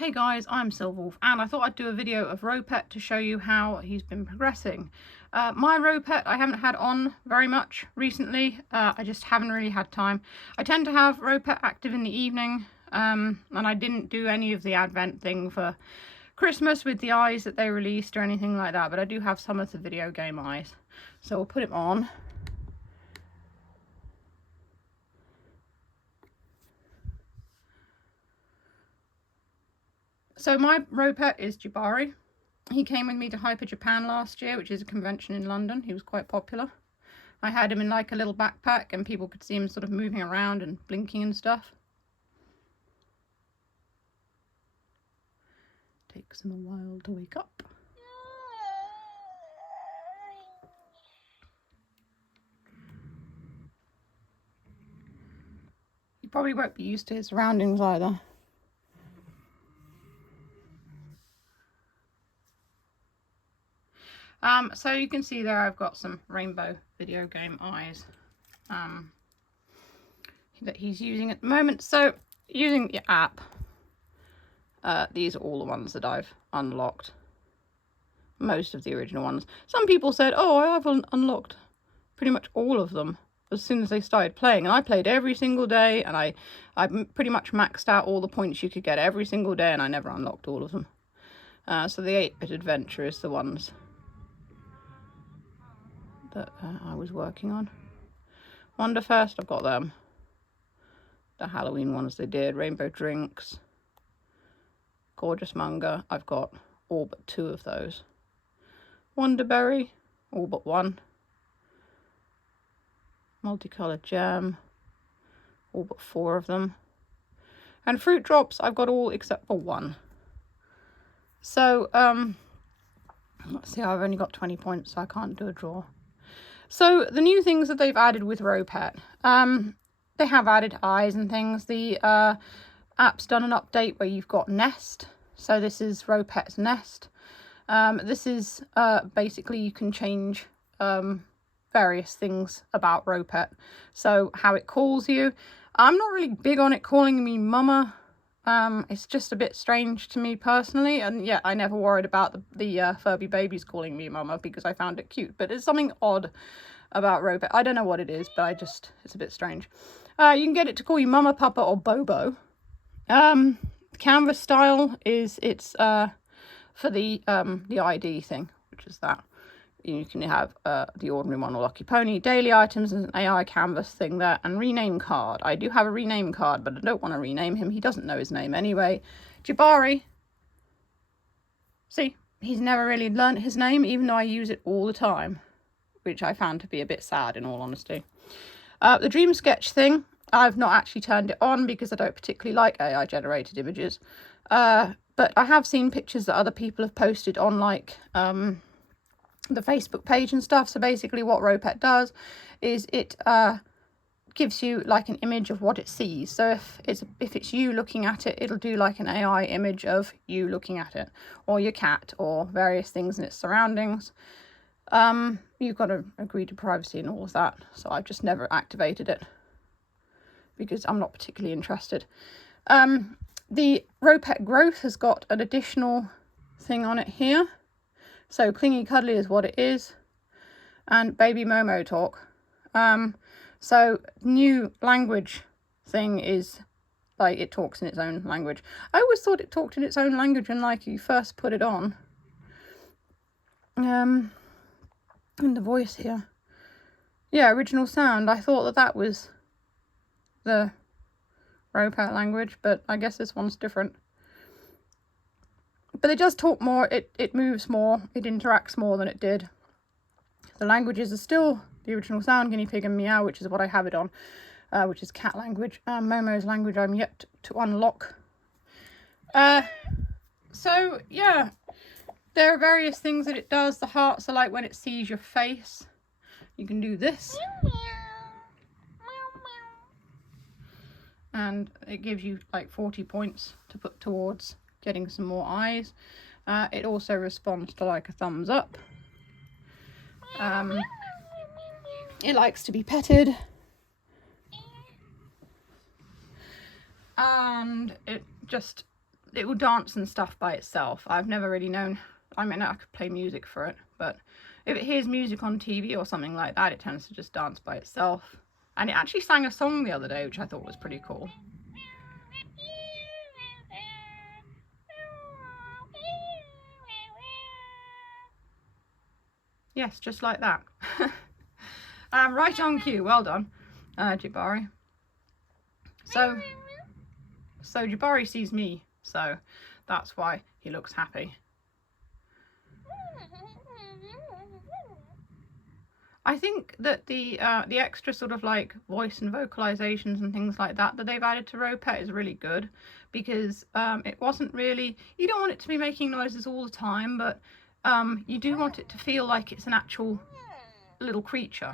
Hey guys, I'm Silverwolf and I thought I'd do a video of Ropet to show you how he's been progressing. My Ropet I haven't had on very much recently, I just haven't really had time. I tend to have Ropet active in the evening, and I didn't do any of the advent thing for Christmas with the eyes that they released or anything like that, but I do have some of the video game eyes. So we'll put him on. So my Ropet is Jibari. He came with me to Hyper Japan last year, which is a convention in London. He was quite popular. I had him in like a little backpack and people could see him sort of moving around and blinking and stuff. Takes him a while to wake up. He probably won't be used to his surroundings either. So you can see there I've got some rainbow video game eyes that he's using at the moment. So using the app, these are all the ones that I've unlocked. Most of the original ones. Some people said, oh, I've unlocked pretty much all of them as soon as they started playing, and I played every single day, and I pretty much maxed out all the points you could get every single day, and I never unlocked all of them. So the 8-bit adventure is the ones that I was working on. Wonderfest, I've got them. The Halloween ones they did, Rainbow Drinks, Gorgeous Manga, I've got all but 2 of those. Wonderberry, all but 1. Multicolored Gem, all but 4 of them. And Fruit Drops, I've got all except for 1. So, let's see, I've only got 20 points, so I can't do a draw. So, the new things that they've added with Ropet, they have added eyes and things. The app's done an update where you've got Nest. So this is Ropet's Nest. This is basically you can change various things about Ropet. So how it calls you. I'm not really big on it calling me mama. It's just a bit strange to me personally, and yeah, I never worried about the Furby babies calling me mama because I found it cute, but it's something odd about Ropet. I don't know what it is, but it's a bit strange. You can get it to call you mama, papa, or bobo. Canvas style is for the ID thing, which is that. You can have the ordinary one or Lucky Pony, daily items, and an AI canvas thing there, and rename card. I do have a rename card, but I don't want to rename him. He doesn't know his name anyway. Jibari. See, he's never really learnt his name, even though I use it all the time, which I found to be a bit sad in all honesty. The dream sketch thing, I've not actually turned it on because I don't particularly like AI generated images. But I have seen pictures that other people have posted on like the Facebook page and stuff. So basically what Ropet does is it gives you like an image of what it sees. So if it's you looking at it, it'll do like an AI image of you looking at it, or your cat, or various things in its surroundings. You've got to agree to privacy and all of that. So I've just never activated it because I'm not particularly interested. The Ropet growth has got an additional thing on it here. So clingy cuddly is what it is, and baby Momo talk. So new language thing is like it talks in its own language. I always thought it talked in its own language when like you first put it on. And the voice here, yeah, original sound. I thought that was the Ropet language, but I guess this one's different. But it does talk more, it moves more, it interacts more than it did. The languages are still the original sound, guinea pig and meow, which is what I have it on, which is cat language. Momo's language I'm yet to unlock. So, yeah, there are various things that it does. The hearts are like when it sees your face. You can do this. And it gives you like 40 points to put towards getting some more eyes. It also responds to like a thumbs up. It likes to be petted. And it just it will dance and stuff by itself. I've never really known, I mean, I could play music for it, but if it hears music on TV or something like that, it tends to just dance by itself. And it actually sang a song the other day, which I thought was pretty cool. Yes, just like that. Right on cue. Well done, Jibari. So Jibari sees me, so that's why he looks happy. I think that the extra sort of like voice and vocalizations and things like that they've added to Ropet is really good, because it wasn't really, you don't want it to be making noises all the time, but you do want it to feel like it's an actual little creature,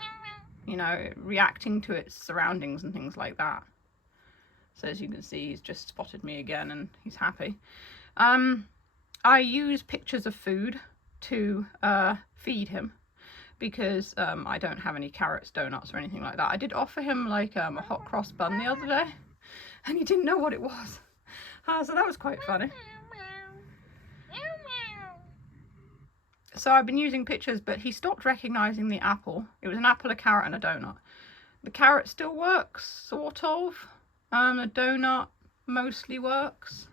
you know, reacting to its surroundings and things like that. So as you can see, he's just spotted me again and he's happy. I use pictures of food to feed him, because I don't have any carrots, donuts or anything like that. I did offer him like a hot cross bun the other day and he didn't know what it was. So that was quite funny. So I've been using pictures, but he stopped recognizing the apple. It was an apple, a carrot and a donut. The carrot still works, sort of. The donut mostly works.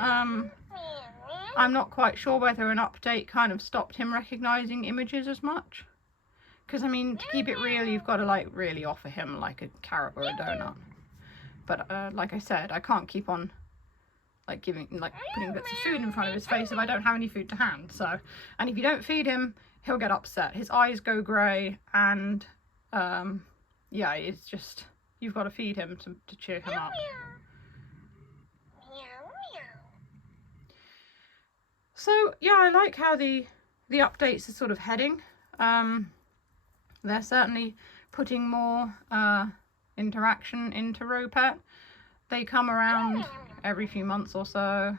I'm not quite sure whether an update kind of stopped him recognizing images as much. Because, I mean, to keep it real, you've got to, like, really offer him, like, a carrot or a donut. But, like I said, I can't keep on, like, putting bits of food in front of his face if I don't have any food to hand. So, and if you don't feed him, he'll get upset. His eyes go grey, and, yeah, it's just, you've got to feed him to cheer him up. So, yeah, I like how the updates are sort of heading. They're certainly putting more interaction into Ropet. They come around every few months or so.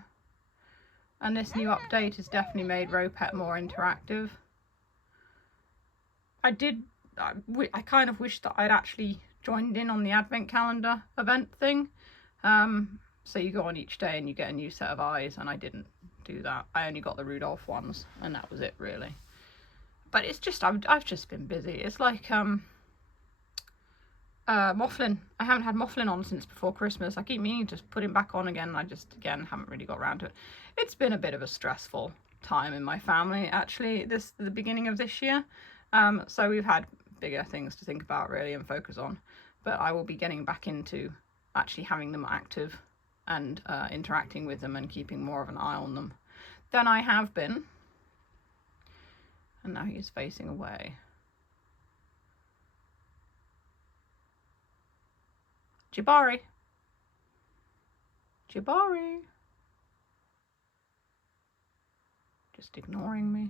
And this new update has definitely made Ropet more interactive. I kind of wish that I'd actually joined in on the advent calendar event thing. So you go on each day and you get a new set of eyes, and I didn't do that. I only got the Rudolph ones, and that was it really. But it's just, I've just been busy. It's like Mouflin. I haven't had Mouflin on since before Christmas. I keep meaning to put him back on again, and I just, again, haven't really got around to it. It's been a bit of a stressful time in my family, actually, the beginning of this year. So we've had bigger things to think about, really, and focus on. But I will be getting back into actually having them active and interacting with them and keeping more of an eye on them than I have been. And now he is facing away. Jibari. Jibari. Just ignoring me.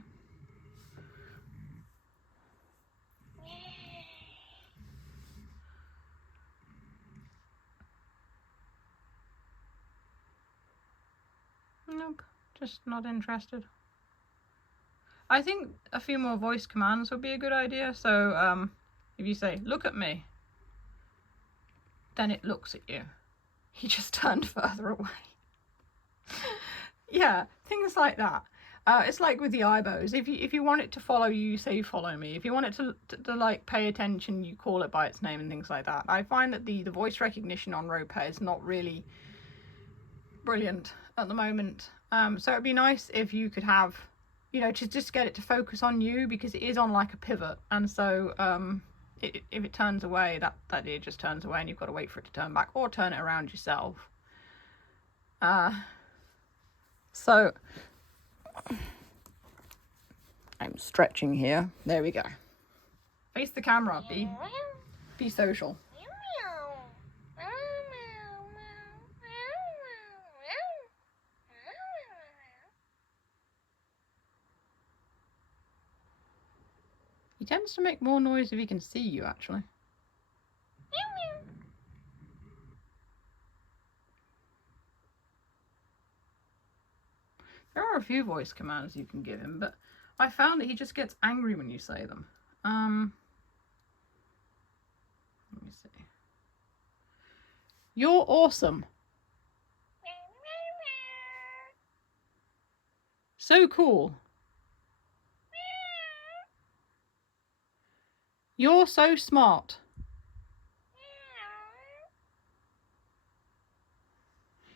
Nope, just not interested. I think a few more voice commands would be a good idea. So if you say, look at me, then it looks at you. He just turned further away. Yeah, things like that. It's like with the eyebrows. If you want it to follow you, you say follow me. If you want it to like pay attention, you call it by its name and things like that. I find that the voice recognition on Ropet is not really brilliant at the moment. So it'd be nice if you could have, you know, just get it to focus on you, because it is on like a pivot, and so if it turns away, that ear just turns away, and you've got to wait for it to turn back or turn it around yourself. So I'm stretching here. There we go. Face the camera. Be social. He tends to make more noise if he can see you, actually. There are a few voice commands you can give him, but I found that he just gets angry when you say them. Let me see. You're awesome. So cool. You're so smart.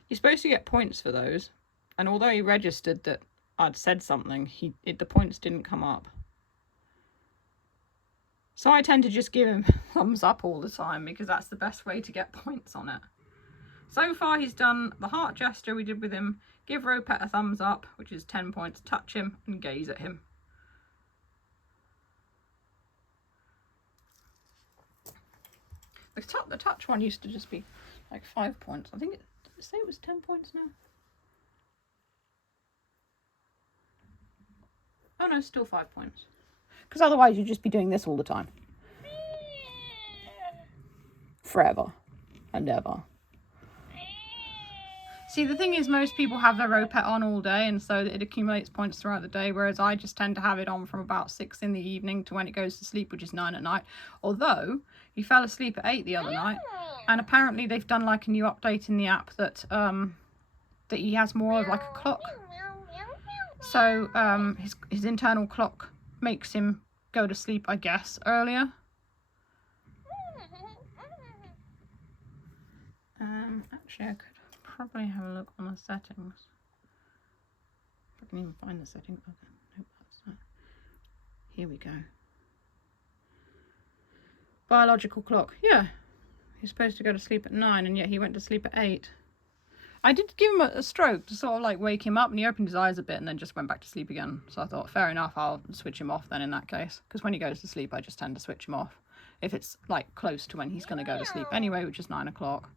You're supposed to get points for those. And although he registered that I'd said something, the points didn't come up. So I tend to just give him thumbs up all the time because that's the best way to get points on it. So far he's done the heart gesture we did with him, give Ropet a thumbs up, which is 10 points, touch him and gaze at him. The touch one used to just be like 5 points. I think did it say it was 10 points now? Oh no, still 5 points. Because otherwise you'd just be doing this all the time. Forever and ever. See, the thing is, most people have their Ropet on all day, and so it accumulates points throughout the day, whereas I just tend to have it on from about 6 in the evening to when it goes to sleep, which is 9 at night. Although, he fell asleep at 8 the other night, and apparently they've done like a new update in the app that he has more of like a clock. So his internal clock makes him go to sleep, I guess, earlier. Actually, I could probably have a look on the settings. If I can even find the settings. Okay, nope, that's not. Here we go. Biological clock. Yeah, he's supposed to go to sleep at 9, and yet he went to sleep at 8. I did give him a stroke to sort of like wake him up, and he opened his eyes a bit and then just went back to sleep again. So I thought, fair enough, I'll switch him off then in that case. Because when he goes to sleep, I just tend to switch him off. If it's like close to when he's going to go to sleep anyway, which is 9 o'clock.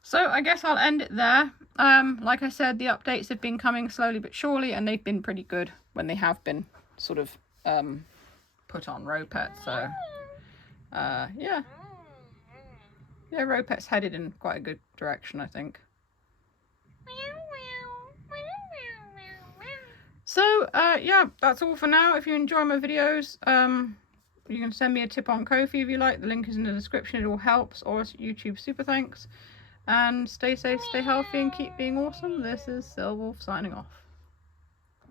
So I guess I'll end it there. Like I said, the updates have been coming slowly but surely, and they've been pretty good when they have been sort of put on Ropet. So yeah, Ropet's headed in quite a good direction, I think. So yeah, that's all for now. If you enjoy my videos, you can send me a tip on Ko-fi if you like. The link is in the description. It all helps. Or YouTube super thanks. And stay safe, stay healthy, and keep being awesome. This is Silverwolf signing off.